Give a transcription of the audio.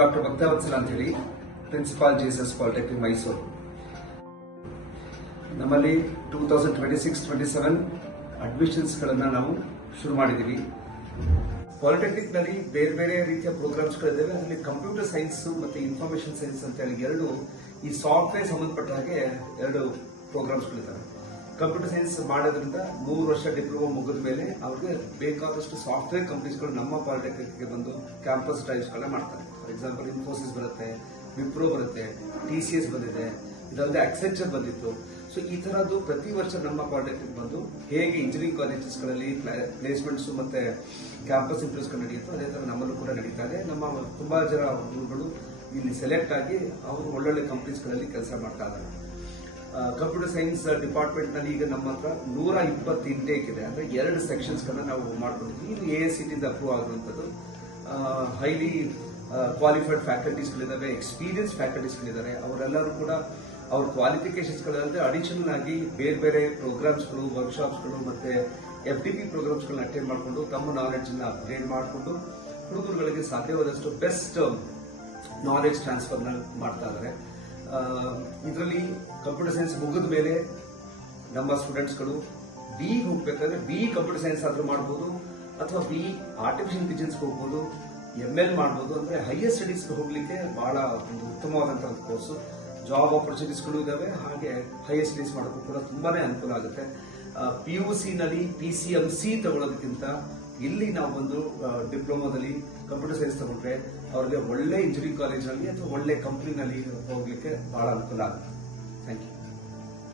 Doctor ಭಕ್ತವತ್ಸಲ ಅಂತ ಹೇಳಿ principal JSS polytechnic Mysuru. ನಮ್ಮಲ್ಲಿ 2026-27 ಅಡ್ಮಿಷನ್ಸ್ಗಳನ್ನು ನಾವು ಶುರು ಮಾಡಿದ್ದೀವಿ. ಪಾಲಿಟೆಕ್ನಿಕ್ನಲ್ಲಿ ಬೇರೆ ಬೇರೆ ರೀತಿಯ ಪ್ರೋಗ್ರಾಮ್ಸ್ಗಳಿದ್ದಾವೆ. ಅದರಲ್ಲಿ ಕಂಪ್ಯೂಟರ್ ಸೈನ್ಸ್ ಮತ್ತು ಇನ್ಫಾರ್ಮೇಶನ್ ಸೈನ್ಸ್ ಅಂತ ಹೇಳಿ ಎರಡು, ಈ ಸಾಫ್ಟ್ವೇರ್ ಸಂಬಂಧಪಟ್ಟ ಹಾಗೆ ಎರಡು ಪ್ರೋಗ್ರಾಮ್ಸ್ಗಳಿದ್ದಾವೆ. ಕಂಪ್ಯೂಟರ್ ಸೈನ್ಸ್ ಮಾಡೋದ್ರಿಂದ 3 ವರ್ಷ ಡಿಪ್ಲೊಮಾ ಮುಗಿದ ಮೇಲೆ ಅವ್ರಿಗೆ ಬೇಕಾದಷ್ಟು ಸಾಫ್ಟ್ವೇರ್ ಕಂಪನೀಸ್ಗಳು ನಮ್ಮ ಪಾಲಿಟೆಕ್ನಿಕ್ಗೆ ಬಂದು ಕ್ಯಾಂಪಸ್ ಡ್ರೈವ್ಸ್ಗಳನ್ನ ಮಾಡ್ತಾರೆ. ಫಾರ್ ಎಕ್ಸಾಂಪಲ್ ಇನ್ಫೋಸಿಸ್ ಬರುತ್ತೆ, ವಿಪ್ರೋ ಬರುತ್ತೆ, TCS ಬಂದಿದೆ, ಇದಲ್ಲದೆ ಅಕ್ಸೆಂಚರ್ ಬಂದಿತ್ತು. ಸೊ ಈ ತರದ್ದು ಪ್ರತಿ ವರ್ಷ ನಮ್ಮ ಪಾಲಿಟೆಕ್ನಿಕ್ ಬಂದು ಹೇಗೆ ಇಂಜಿನಿಯರಿಂಗ್ ಕಾಲೇಜಸ್ಗಳಲ್ಲಿ ಪ್ಲೇಸ್ಮೆಂಟ್ಸ್ ಮತ್ತೆ ಕ್ಯಾಂಪಸ್ ಇಂಟರ್ವ್ಯೂಸ್ಗಳು ನಡೆಯುತ್ತೋ ಅದೇ ತರ ನಮ್ಮಲ್ಲೂ ಕೂಡ ನಡೀತಾ ಇದೆ. ನಮ್ಮ ತುಂಬಾ ಜನ ಹುಡುಗರು ಇಲ್ಲಿ ಸೆಲೆಕ್ಟ್ ಆಗಿ ಅವರು ಒಳ್ಳೊಳ್ಳೆ ಕಂಪನೀಸ್ಗಳಲ್ಲಿ ಕೆಲಸ ಮಾಡ್ತಾ ಇದ್ದಾರೆ. ಕಂಪ್ಯೂಟರ್ ಸೈನ್ಸ್ ಡಿಪಾರ್ಟ್ಮೆಂಟ್ ನಲ್ಲಿ ಈಗ ನಮ್ಮ ಹತ್ರ 120 ಇಂಟೇಕ್ ಇದೆ. ಅಂದ್ರೆ 2 ಸೆಕ್ಷನ್ಸ್ ನಾವು ಮಾಡ್ಕೊಂಡಿದ್ವಿ. ಇದು AICTE ಅಪ್ರೂವ್ ಆಗಿರುವಂತದ್ದು. ಹೈಲಿ ಕ್ವಾಲಿಫೈಡ್ ಫ್ಯಾಕಲ್ಟೀಸ್ಗಳಿದ್ದಾವೆ, ಎಕ್ಸ್ಪೀರಿಯನ್ಸ್ ಫ್ಯಾಕಲ್ಟೀಸ್ಗಳಿದ್ದಾರೆ. ಅವರೆಲ್ಲರೂ ಕೂಡ ಅವ್ರ ಕ್ವಾಲಿಫಿಕೇಶನ್ಸ್ಗಳಲ್ಲದೆ ಅಡಿಷನಲ್ ಆಗಿ ಬೇರೆ ಬೇರೆ ಪ್ರೋಗ್ರಾಮ್ಸ್ಗಳು, ವರ್ಕ್ಶಾಪ್ಸ್ಗಳು ಮತ್ತೆ FDP ಪ್ರೋಗ್ರಾಮ್ಸ್ಗಳನ್ನ ಅಟೆಂಡ್ ಮಾಡಿಕೊಂಡು ತಮ್ಮ ನಾಲೆಡ್ಜ್ ಅನ್ನ ಅಪ್ಗ್ರೇಡ್ ಮಾಡಿಕೊಂಡು ಹುಡುಗರುಗಳಿಗೆ ಸಾಧ್ಯವಾದಷ್ಟು ಬೆಸ್ಟ್ ನಾಲೆಡ್ಜ್ ಟ್ರಾನ್ಸ್ಫರ್ ಮಾಡ್ತಾ ಇದ್ದಾರೆ. ಇದರಲ್ಲಿ ಕಂಪ್ಯೂಟರ್ ಸೈನ್ಸ್ ಮುಗಿದ ಮೇಲೆ ನಮ್ಮ ಸ್ಟೂಡೆಂಟ್ಸ್ಗಳು BE ಹೋಗ್ಬೇಕಾದ್ರೆ BE ಕಂಪ್ಯೂಟರ್ ಸೈನ್ಸ್ ಆದ್ರೂ ಮಾಡಬಹುದು, ಅಥವಾ BE ಆರ್ಟಿಫಿಷಿಯಲ್ ಇಂಟೆಲಿಜೆನ್ಸ್ ಹೋಗ್ಬೋದು, ML ಮಾಡಬಹುದು. ಅಂದ್ರೆ ಹೈಯರ್ ಸ್ಟಡೀಸ್ ಹೋಗ್ಲಿಕ್ಕೆ ಬಹಳ ಒಂದು ಉತ್ತಮವಾದಂತಹ ಕೋರ್ಸ್. ಜಾಬ್ ಆಪರ್ಚುನಿಟೀಸ್ಗಳು ಇದಾವೆ, ಹಾಗೆ ಹೈಯರ್ ಸ್ಟಡೀಸ್ ಮಾಡೋಕ್ಕೂ ಕೂಡ ತುಂಬಾನೇ ಅನುಕೂಲ ಆಗುತ್ತೆ. PUC ನಲ್ಲಿ PCMC ತಗೊಳ್ಳೋದಕ್ಕಿಂತ ಇಲ್ಲಿ ನಾವು ಬಂದು ಡಿಪ್ಲೊಮಾದಲ್ಲಿ ಕಂಪ್ಯೂಟರ್ ಸೈನ್ಸ್ ತಗೊಂಡ್ರೆ ಅವ್ರಿಗೆ ಒಳ್ಳೆ ಇಂಜಿನಿಯರಿಂಗ್ ಕಾಲೇಜ್ ನಲ್ಲಿ ಅಥವಾ ಒಳ್ಳೆ ಕಂಪನಿನಲ್ಲಿ ಹೋಗ್ಲಿಕ್ಕೆ ಬಹಳ ಅನುಕೂಲ ಆಗುತ್ತೆ. Thank you.